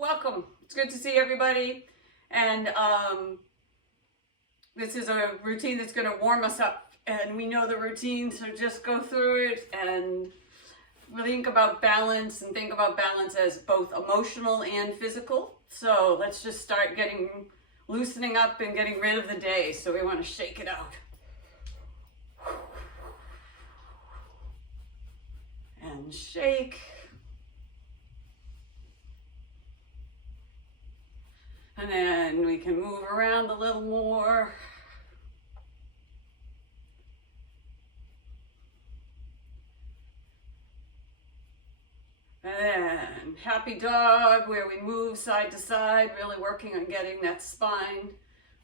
welcome. It's good to see everybody. And this is a routine that's going to warm us up. And we know the routine, so just go through it and really think about balance and think about balance as both emotional and physical. So let's just start loosening up and getting rid of the day. So we want to shake it out. And shake. And then we can move around a little more. And then happy dog, where we move side to side, really working on getting that spine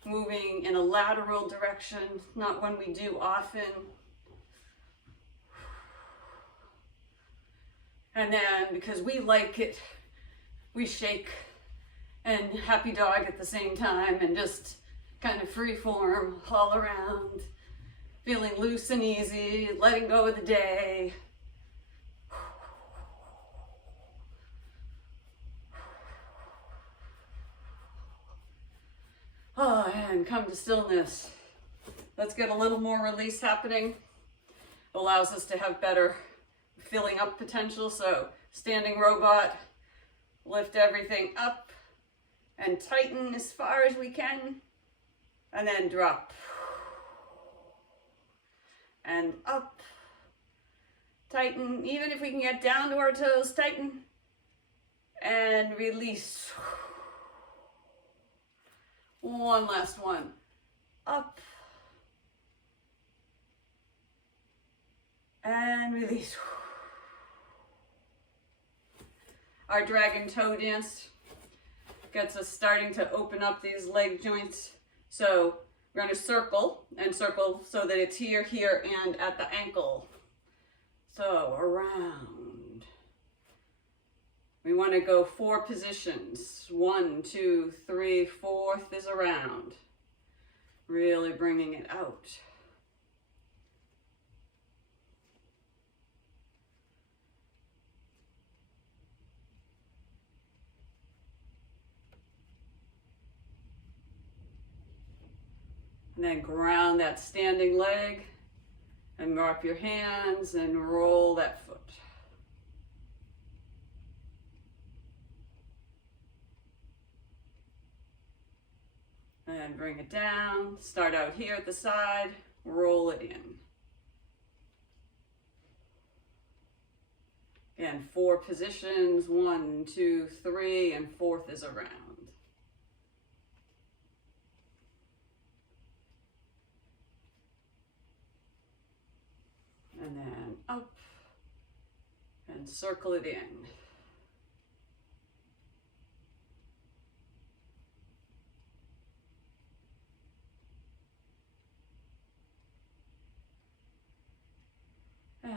moving in a lateral direction, not one we do often. And then, because we like it, we shake and happy dog at the same time and just kind of free form all around, feeling loose and easy, letting go of the day. Oh, and come to stillness. Let's get a little more release happening. It allows us to have better filling up potential. So standing robot, lift everything up and tighten as far as we can, and then drop. And up, tighten, even if we can get down to our toes, tighten, and release. One last one, up, and release. Our dragon toe dance gets us starting to open up these leg joints. So we're going to circle so that it's here, here, and at the ankle. So around. We want to go 4 positions. 1, 2, 3, 4th is around. Really bringing it out. And then ground that standing leg and wrap your hands and roll that foot. And bring it down. Start out here at the side, roll it in. Again, 4 positions, 1, 2, 3, and 4th is around. And then up and circle it in.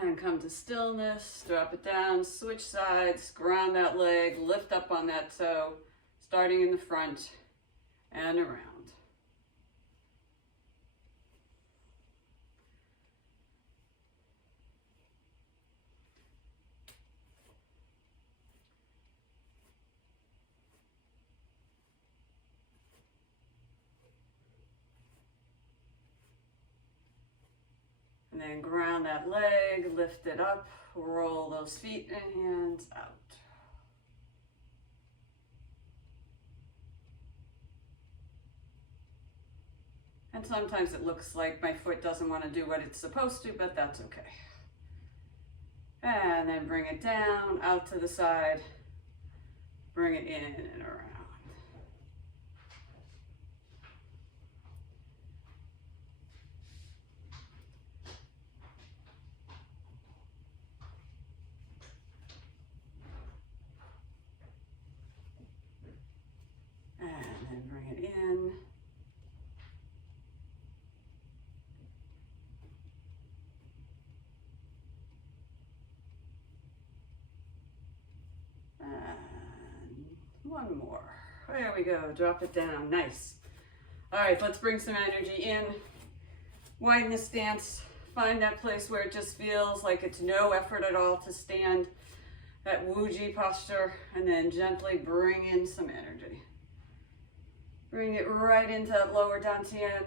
And come to stillness, drop it down, switch sides, ground that leg, lift up on that toe, starting in the front and around. And then ground that leg, lift it up, roll those feet and hands out. And sometimes it looks like my foot doesn't want to do what it's supposed to, but that's okay. And then bring it down, out to the side, bring it in and around. And bring it in. And one more. There we go. Drop it down. Nice. All right, let's bring some energy in. Widen the stance. Find that place where it just feels like it's no effort at all to stand. that Wuji posture, and then gently bring in some energy. Bring it right into that lower dantian.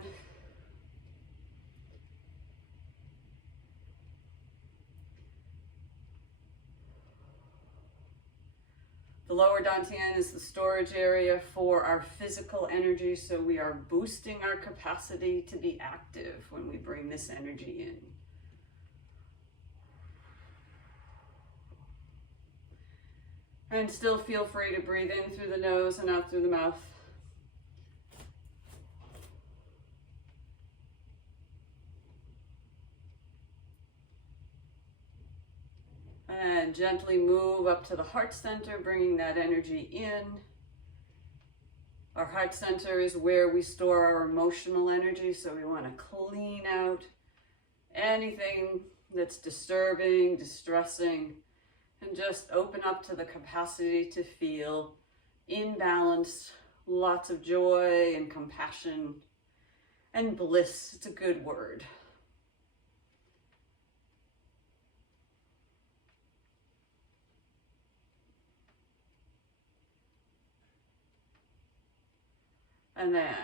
The lower dantian is the storage area for our physical energy, so we are boosting our capacity to be active when we bring this energy in. And still feel free to breathe in through the nose and out through the mouth. And gently move up to the heart center, bringing that energy in. Our heart center is where we store our emotional energy, so we want to clean out anything that's disturbing, distressing, and just open up to the capacity to feel in balance, lots of joy and compassion and bliss. It's a good word. And then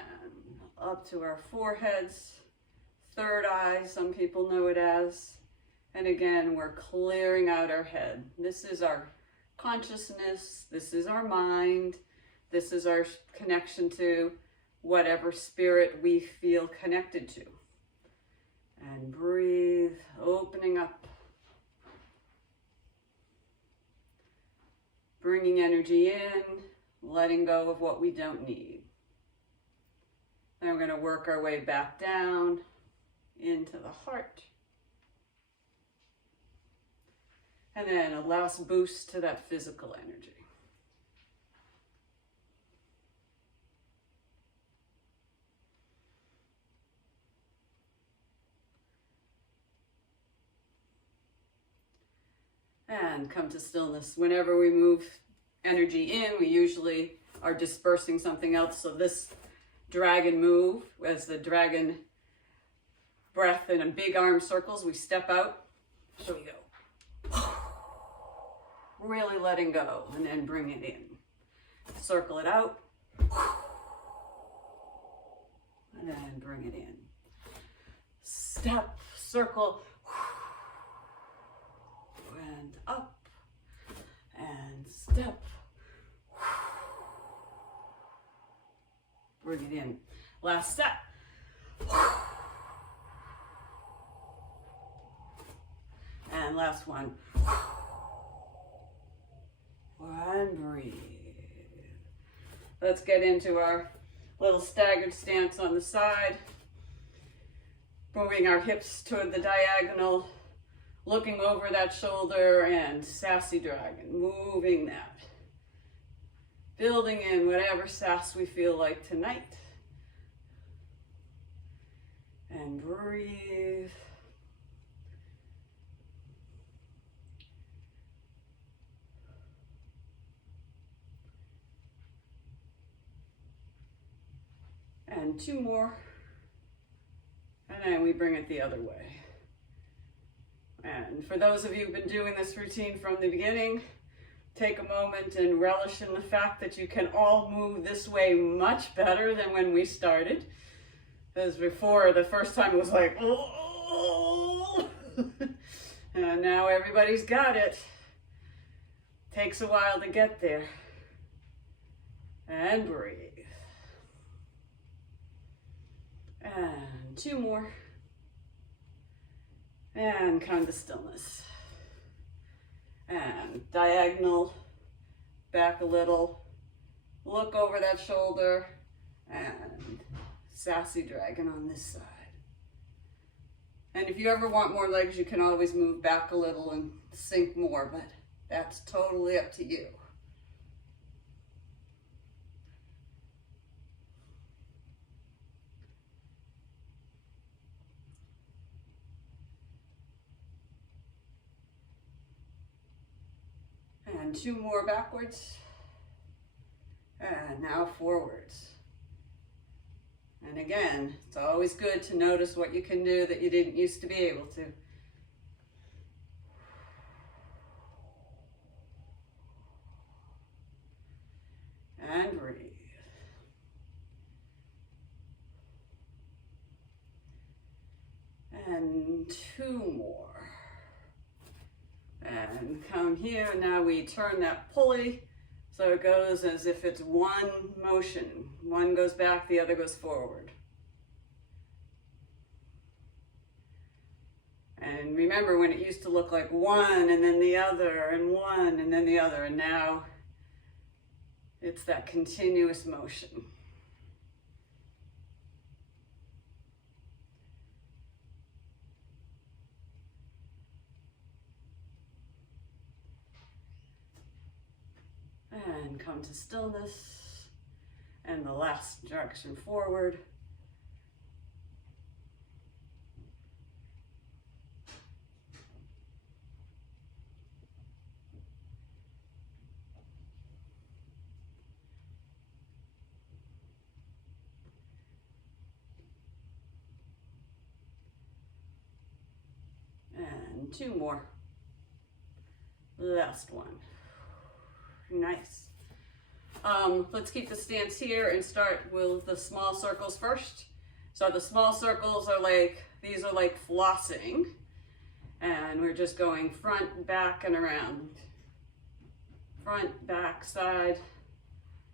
up to our foreheads, third eye, some people know it as. And again, we're clearing out our head. This is our consciousness, this is our mind, this is our connection to whatever spirit we feel connected to. And breathe, opening up. Bringing energy in, letting go of what we don't need. Then we're going to work our way back down into the heart. And then a last boost to that physical energy. And come to stillness. Whenever we move energy in, we usually are dispersing something else. So this dragon move, as the dragon breath in a big arm circles, we step out. So we go. Really letting go, and then bring it in. Circle it out. And then bring it in. Step, circle, and up, and step. Bring it in. Last step. And last one. And breathe. Let's get into our little staggered stance on the side. Moving our hips toward the diagonal. Looking over that shoulder and sassy dragon. Moving that. Building in whatever sass we feel like tonight. And breathe. And two more. And then we bring it the other way. And for those of you who've been doing this routine from the beginning, take a moment and relish in the fact that you can all move this way much better than when we started. As before, the first time it was like, oh, and now everybody's got it. Takes a while to get there. And breathe. And two more. And come to stillness. And diagonal, back a little, look over that shoulder, and sassy dragon on this side. And if you ever want more legs, you can always move back a little and sink more, but that's totally up to you. And two more backwards. And now forwards. And again, it's always good to notice what you can do that you didn't used to be able to. And 2 more. And come here, and now we turn that pulley so it goes as if it's one motion. One goes back, the other goes forward. And remember when it used to look like one and then the other and one and then the other, and now it's that continuous motion. And come to stillness, and the last direction forward. And 2 more. Last one. Nice. Let's keep the stance here and start with the small circles first. So the small circles are like, these are like flossing. And we're just going front, back, and around. Front, back, side,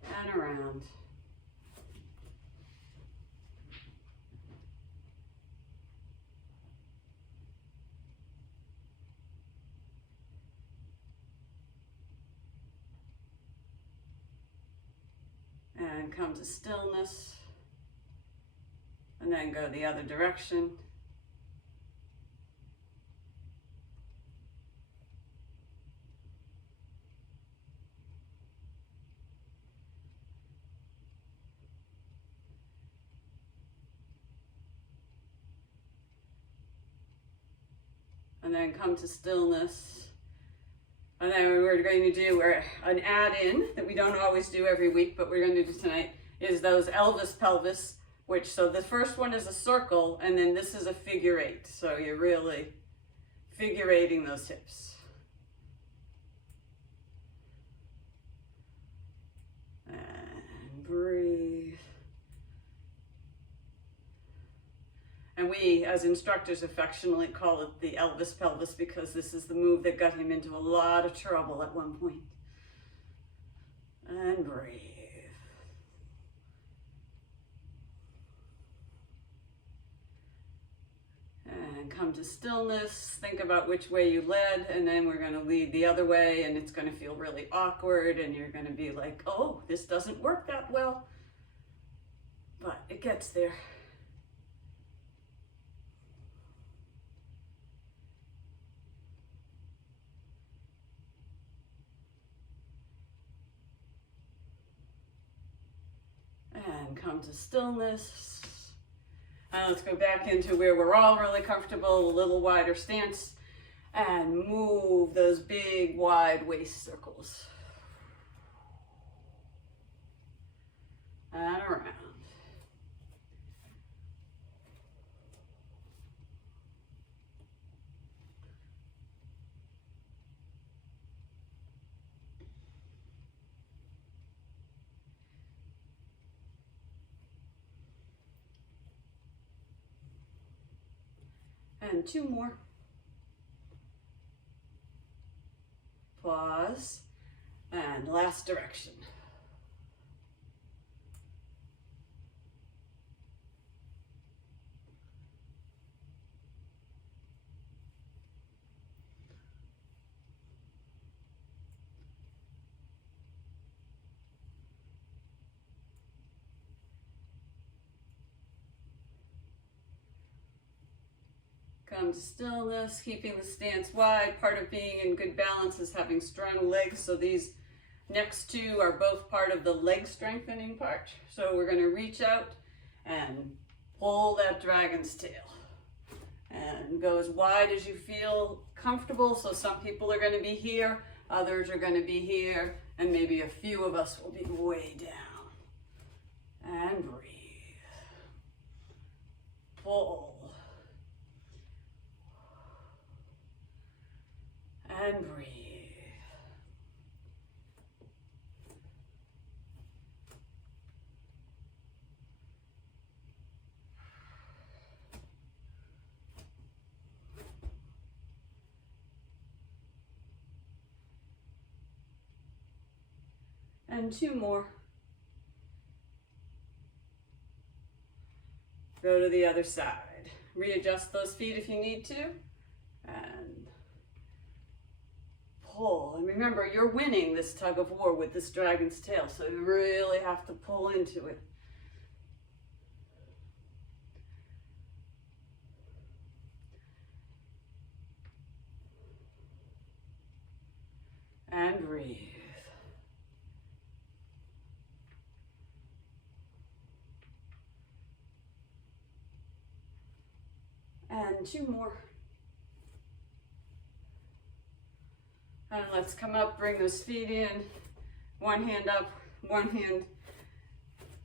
and around. And come to stillness, and then go the other direction. And then come to stillness. And then we're going to do an add-in that we don't always do every week, but we're going to do tonight, is those Elvis pelvis, which, so the first one is a circle, and then this is a figure 8. So you're really figure 8ing those hips. And breathe. And we, as instructors, affectionately call it the Elvis pelvis because this is the move that got him into a lot of trouble at one point. And breathe. And come to stillness. Think about which way you led, and then we're going to lead the other way, and it's going to feel really awkward, and you're going to be like, oh, this doesn't work that well. But it gets there. And come to stillness. And let's go back into where we're all really comfortable, a little wider stance, and move those big wide waist circles. And around. And 2 more. Pause. And last direction. Come to stillness, keeping the stance wide. Part of being in good balance is having strong legs. So these next 2 are both part of the leg strengthening part. So we're going to reach out and pull that dragon's tail. And go as wide as you feel comfortable. So some people are going to be here, others are going to be here, and maybe a few of us will be way down. And breathe. Pull. And breathe. And 2 more. Go to the other side. Readjust those feet if you need to. And pull. And remember, you're winning this tug of war with this dragon's tail, so you really have to pull into it. And breathe. And 2 more. And let's come up, bring those feet in. One hand up, one hand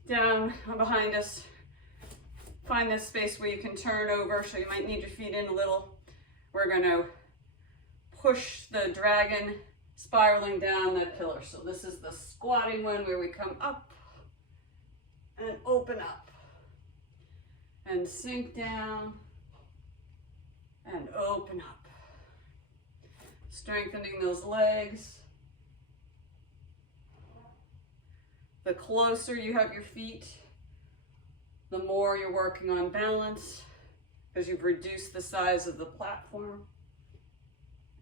down behind us. Find this space where you can turn over, so you might need your feet in a little. We're going to push the dragon spiraling down that pillar. So this is the squatting one where we come up and open up and sink down and open up. Strengthening those legs. The closer you have your feet, the more you're working on balance, because you've reduced the size of the platform.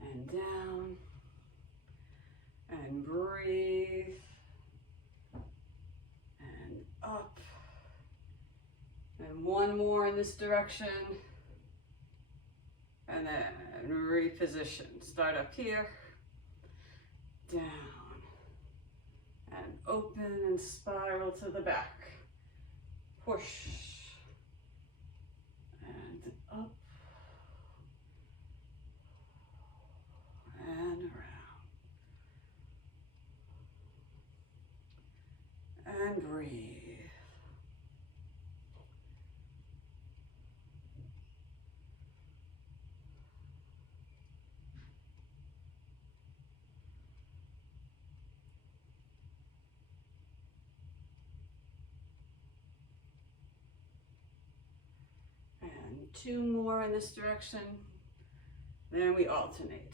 And down. And breathe. And up. And 1 more in this direction. And then reposition. Start up here, down, and open and spiral to the back. Push, and up, and around. And breathe. And 2 more in this direction. Then we alternate.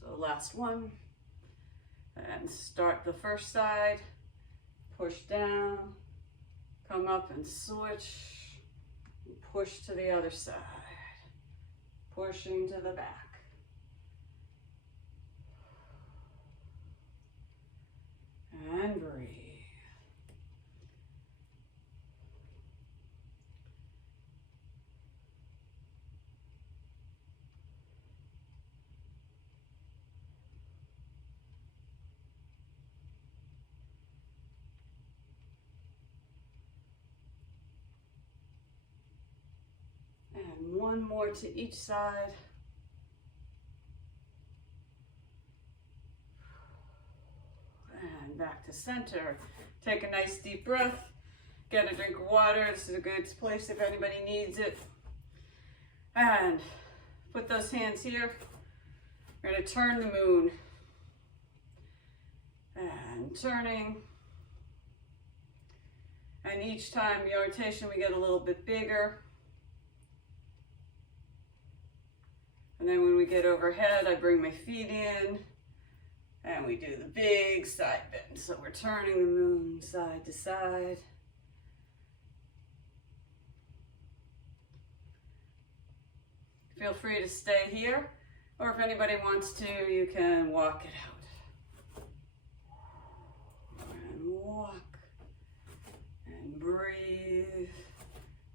So last one. And start the first side. Push down. Come up and switch. And push to the other side. Pushing to the back. And breathe. And 1 more to each side. And back to center. Take a nice deep breath. Get a drink of water. This is a good place if anybody needs it. And put those hands here. We're going to turn the moon. And turning. And each time the rotation we get a little bit bigger. And then when we get overhead, I bring my feet in and we do the big side bend. So we're turning the moon side to side. Feel free to stay here, or if anybody wants to, you can walk it out. And walk, and breathe,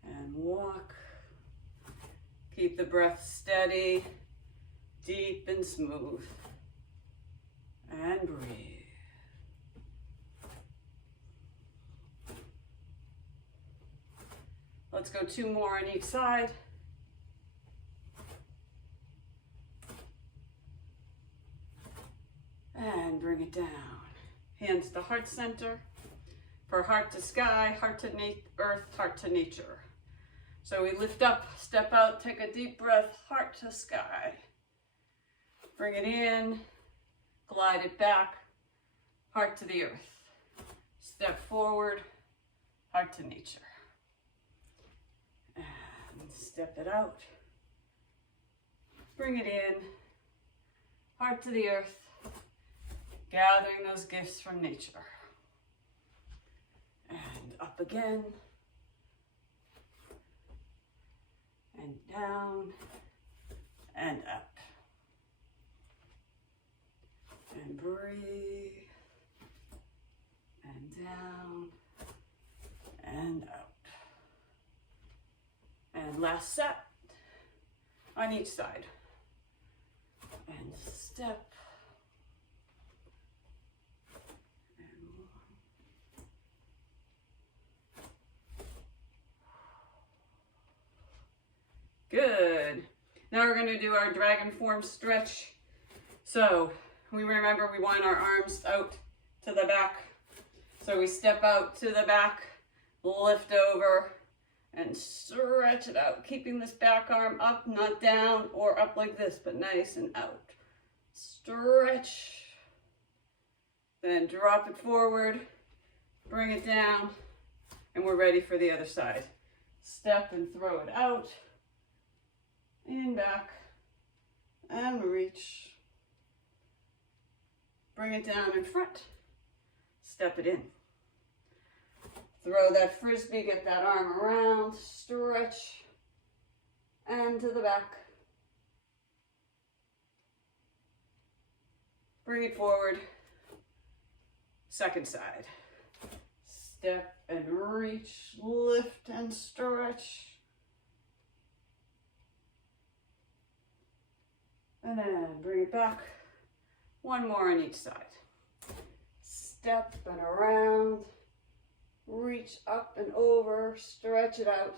and walk. Keep the breath steady, deep and smooth. And breathe. Let's go 2 more on each side. And bring it down. Hands to heart center. For heart to sky, heart to earth, heart to nature. So we lift up, step out, take a deep breath, heart to sky. Bring it in, glide it back, heart to the earth. Step forward, heart to nature. And step it out. Bring it in, heart to the earth, gathering those gifts from nature. up again. And down and up. And breathe. And down and up. And last set on each side. And step. Good. Now we're going to do our dragon form stretch. So we remember we want our arms out to the back. So we step out to the back, lift over, and stretch it out. Keeping this back arm up, not down, or up like this, but nice and out. Stretch. Then drop it forward, bring it down, and we're ready for the other side. Step and throw it out. And back, and reach. Bring it down in front. Step it in. Throw that frisbee, get that arm around, stretch, and to the back. Bring it forward. Second side. Step and reach, lift and stretch. And then bring it back. One more on each side. Step and around. Reach up and over. Stretch it out.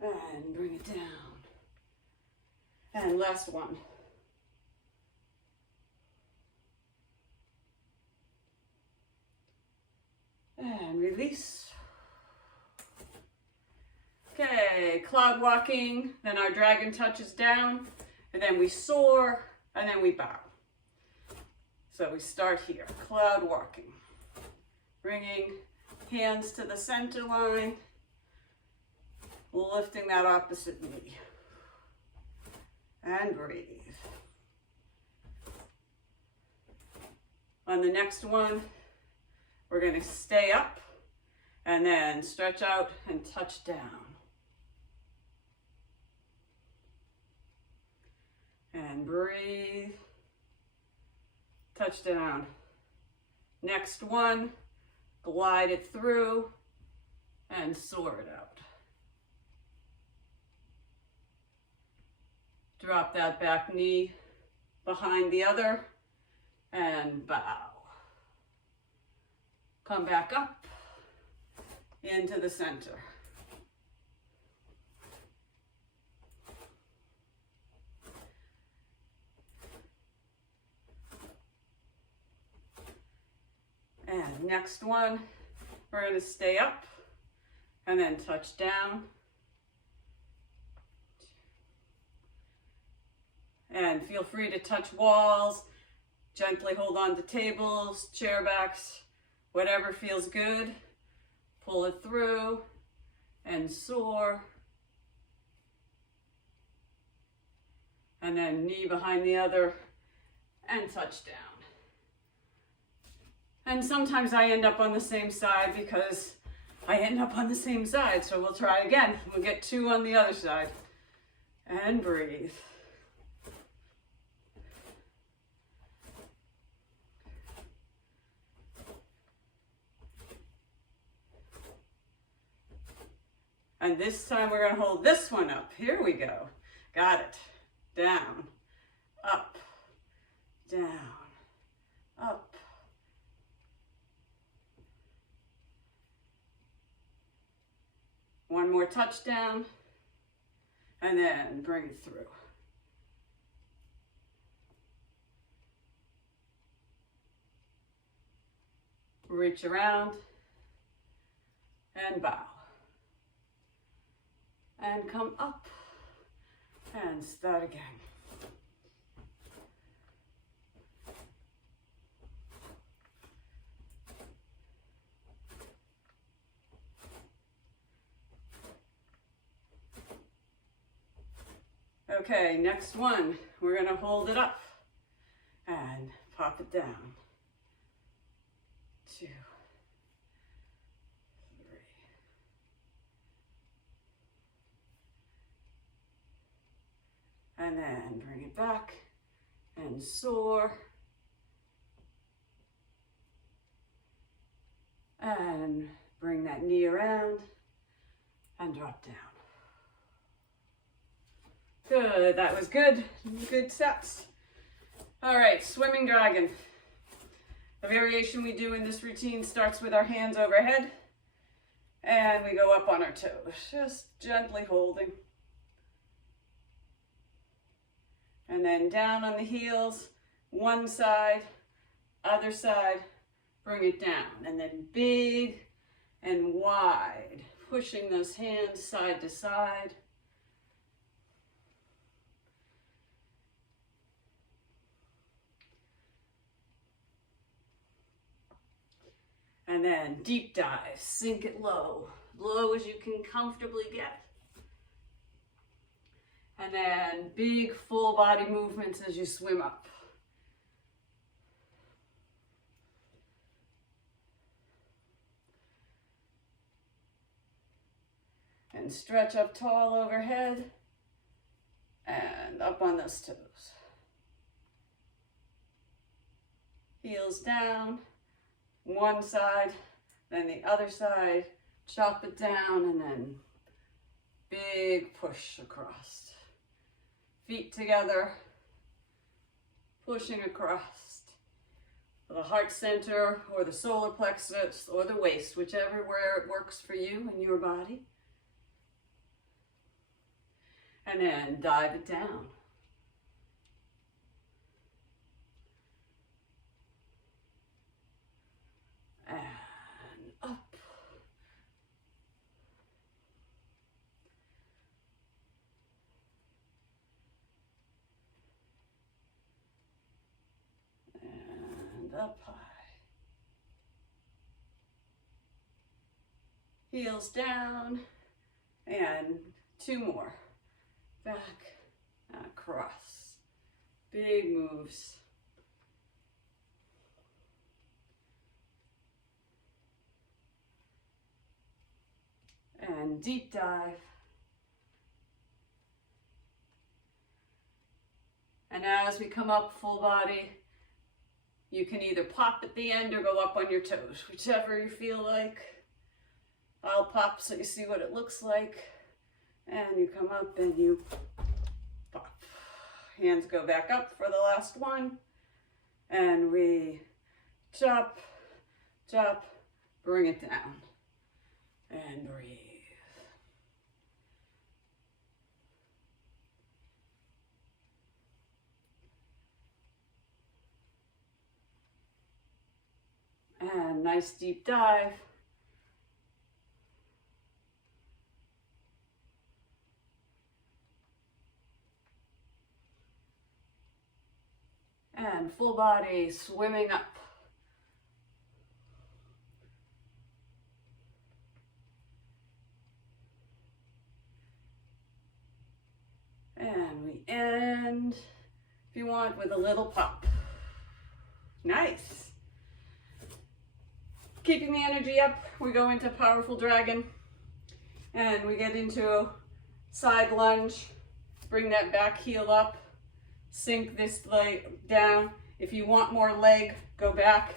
And bring it down. And last one. And release. Okay, cloud walking, then our dragon touches down, and then we soar, and then we bow. So we start here, cloud walking. Bringing hands to the center line, lifting that opposite knee. And breathe. On the next one, we're going to stay up, and then stretch out and touch down. And breathe, touch down. Next one, glide it through and soar it out. Drop that back knee behind the other and bow. Come back up into the center. And next one, we're going to stay up and then touch down. And feel free to touch walls, gently hold on to tables, chair backs, whatever feels good. Pull it through and soar. And then knee behind the other and touch down. And sometimes I end up on the same side because I end up on the same side. So we'll try again. We'll get two on the other side. And breathe. And this time we're going to hold this one up. Here we go. Got it. Down, up, down, up. One more touchdown, and then bring it through. Reach around and bow. And come up and start again. Okay, next one, we're going to hold it up and pop it down. 2, 3. And then bring it back and soar. And bring that knee around and drop down. Good, that was good. Good sets. All right, swimming dragon. The variation we do in this routine starts with our hands overhead and we go up on our toes, just gently holding. And then down on the heels, one side, other side, bring it down. And then big and wide, pushing those hands side to side. And then deep dive, sink it low, low as you can comfortably get. And then big full body movements as you swim up. And stretch up tall overhead and up on those toes. Heels down. One side, then the other side, chop it down, and then big push across. Feet together, pushing across the heart center or the solar plexus or the waist, whichever where it works for you and your body. And then dive it down. And up. And up high. Heels down. And 2 more. Back and across. Big moves. And deep dive. And as we come up full body, you can either pop at the end or go up on your toes, whichever you feel like. I'll pop so you see what it looks like. And you come up and you pop. Hands go back up for the last one. And we chop, chop, bring it down. And breathe. And nice deep dive. And full body swimming up. And we end, if you want, with a little pop. Nice. Keeping the energy up, we go into powerful dragon. And we get into a side lunge. Bring that back heel up. Sink this leg down. If you want more leg, go back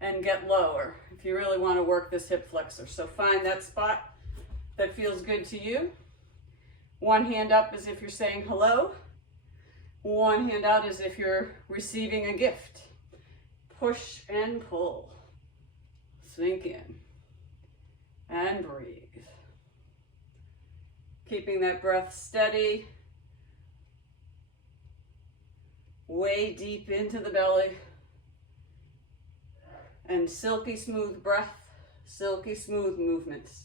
and get lower. If you really want to work this hip flexor. So find that spot that feels good to you. One hand up as if you're saying hello. One hand out as if you're receiving a gift. Push and pull. Sink in. And breathe. Keeping that breath steady. Way deep into the belly. And silky smooth breath. Silky smooth movements.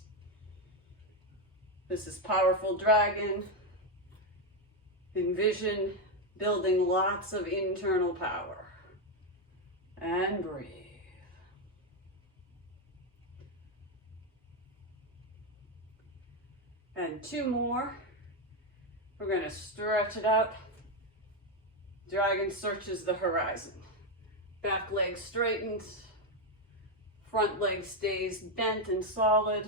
This is powerful dragon. Envision building lots of internal power. And breathe. And 2 more. We're going to stretch it out. Dragon searches the horizon. Back leg straightens. Front leg stays bent and solid.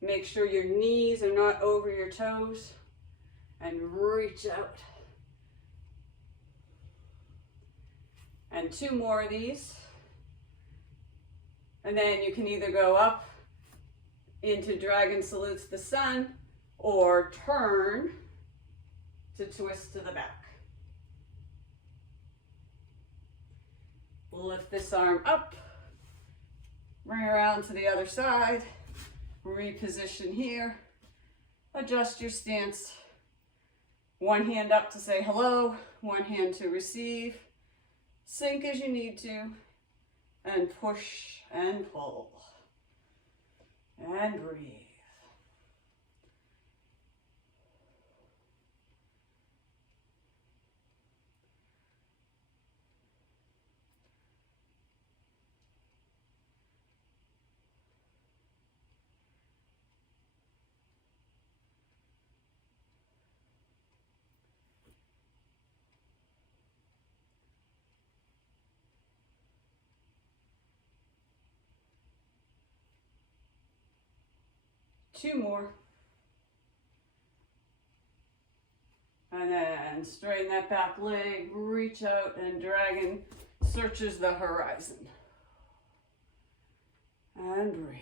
Make sure your knees are not over your toes. And reach out. And 2 more of these. And then you can either go up into Dragon Salutes the Sun or turn to twist to the back. Lift this arm up, bring around to the other side, reposition here, adjust your stance. One hand up to say hello, one hand to receive. Sink as you need to, and push and pull, and breathe. Two more. And then straighten that back leg, reach out, and dragon searches the horizon. And breathe.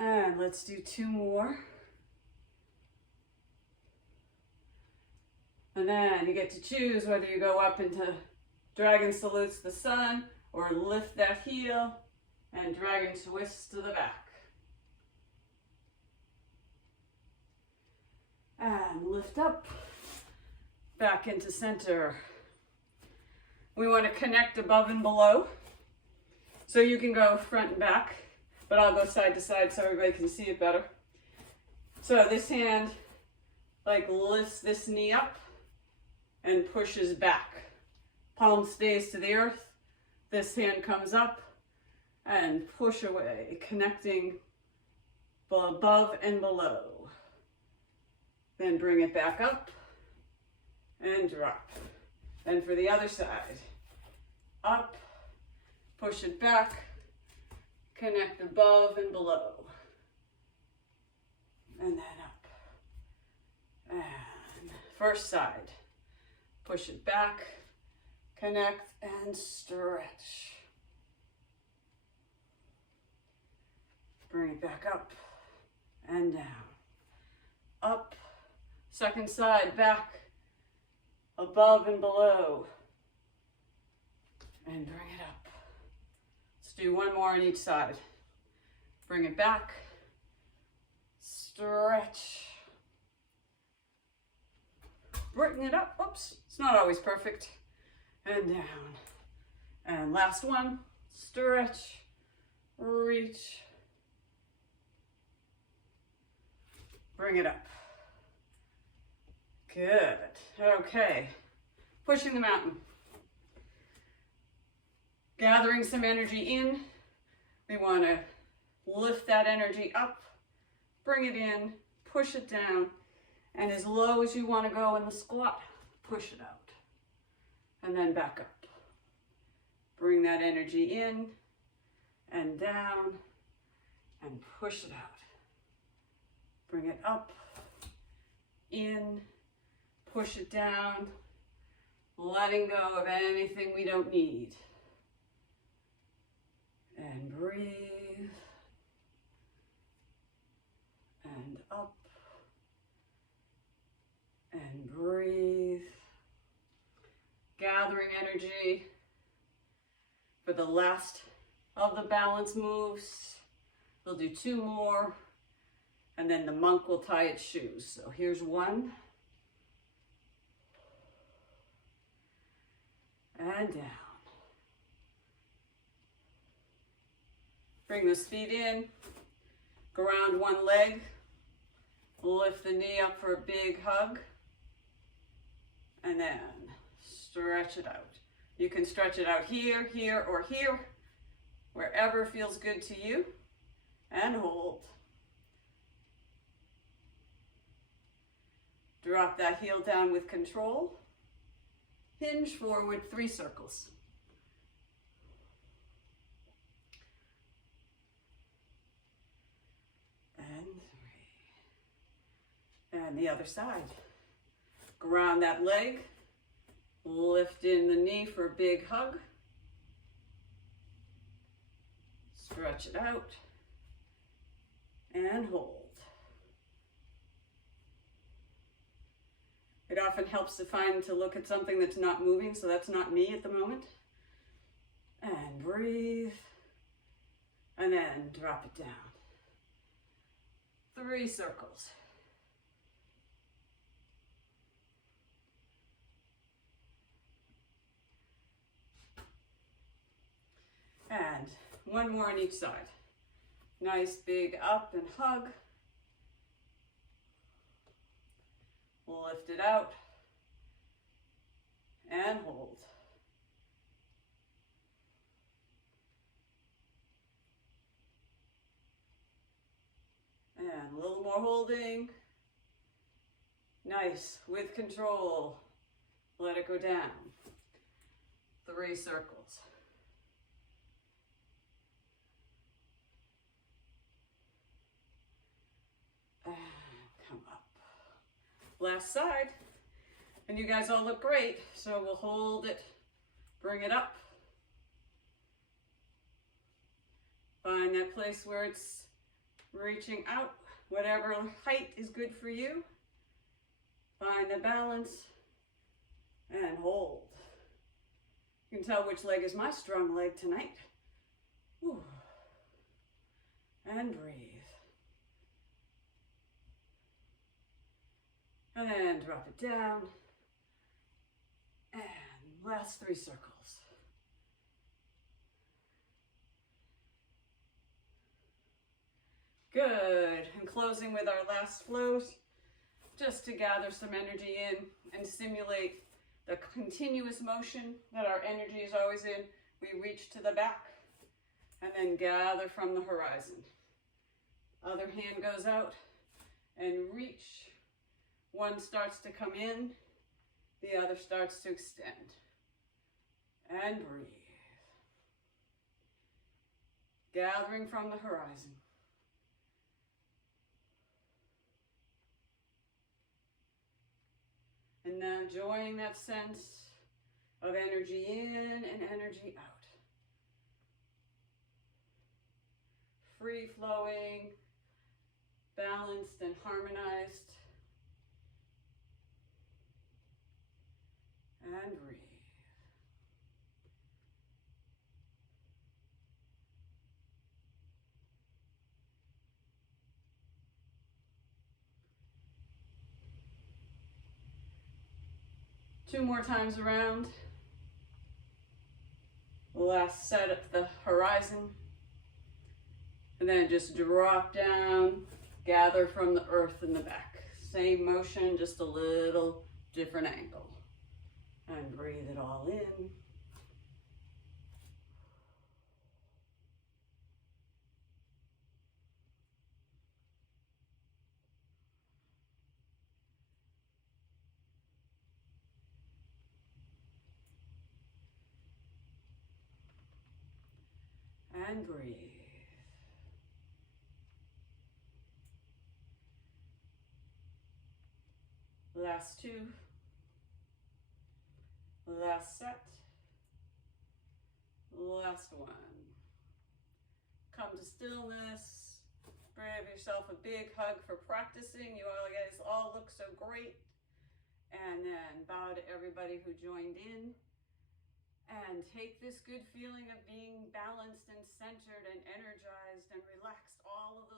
And let's do 2 more. And then you get to choose whether you go up into Dragon Salutes the Sun or lift that heel and Dragon Twist to the back. And lift up, back into center. We want to connect above and below. So you can go front and back, but I'll go side to side so everybody can see it better. So this hand like lifts this knee up and pushes back. Palm stays to the earth. This hand comes up and push away, connecting above and below. Then bring it back up and drop. And for the other side, up, push it back, connect above and below. And then up. And first side. Push it back, connect, and stretch. Bring it back up and down. Up, second side, back, above and below. And bring it up. Let's do 1 more on each side. Bring it back, stretch. Bring it up, oops, it's not always perfect. And down. And last one, stretch, reach. Bring it up. Good, okay. Pushing the mountain. Gathering some energy in. We want to lift that energy up, bring it in, push it down, and as low as you want to go in the squat, push it out. And then back up. Bring that energy in and down and push it out. Bring it up, in, push it down, letting go of anything we don't need. And breathe. And up. And breathe. Gathering energy for the last of the balance moves. We'll do 2 more, and then the monk will tie its shoes. So here's 1. And down. Bring those feet in, ground one leg, lift the knee up for a big hug, and then stretch it out. You can stretch it out here, here, or here, wherever feels good to you, and hold. Drop that heel down with control. Hinge forward 3 circles. And 3. And the other side. Ground that leg. Lift in the knee for a big hug. Stretch it out. And hold. It often helps to look at something that's not moving, so that's not me at the moment. And breathe. And then drop it down. 3 circles. And 1 more on each side. Nice big up and hug. Lift it out and hold. And a little more holding. Nice, with control. Let it go down. 3 circles. And come up. Last side. And you guys all look great, so we'll hold it, bring it up. Find that place where it's reaching out, whatever height is good for you. Find the balance and hold. You can tell which leg is my strong leg tonight. Whew. And breathe. And then drop it down. And last 3 circles. Good. And closing with our last flows, just to gather some energy in and simulate the continuous motion that our energy is always in. We reach to the back and then gather from the horizon. Other hand goes out and reach. One starts to come in, the other starts to extend. And breathe. Gathering from the horizon. And now enjoying that sense of energy in and energy out. Free flowing, balanced and harmonized. And breathe. Two more times around. Last set at the horizon. And then just drop down, gather from the earth in the back. Same motion, just a little different angle. And breathe it all in. And breathe. Last 2. Last set. Last 1. Come to stillness. Give yourself a big hug for practicing. You all guys all look so great. And then bow to everybody who joined in. And take this good feeling of being balanced and centered and energized and relaxed all of those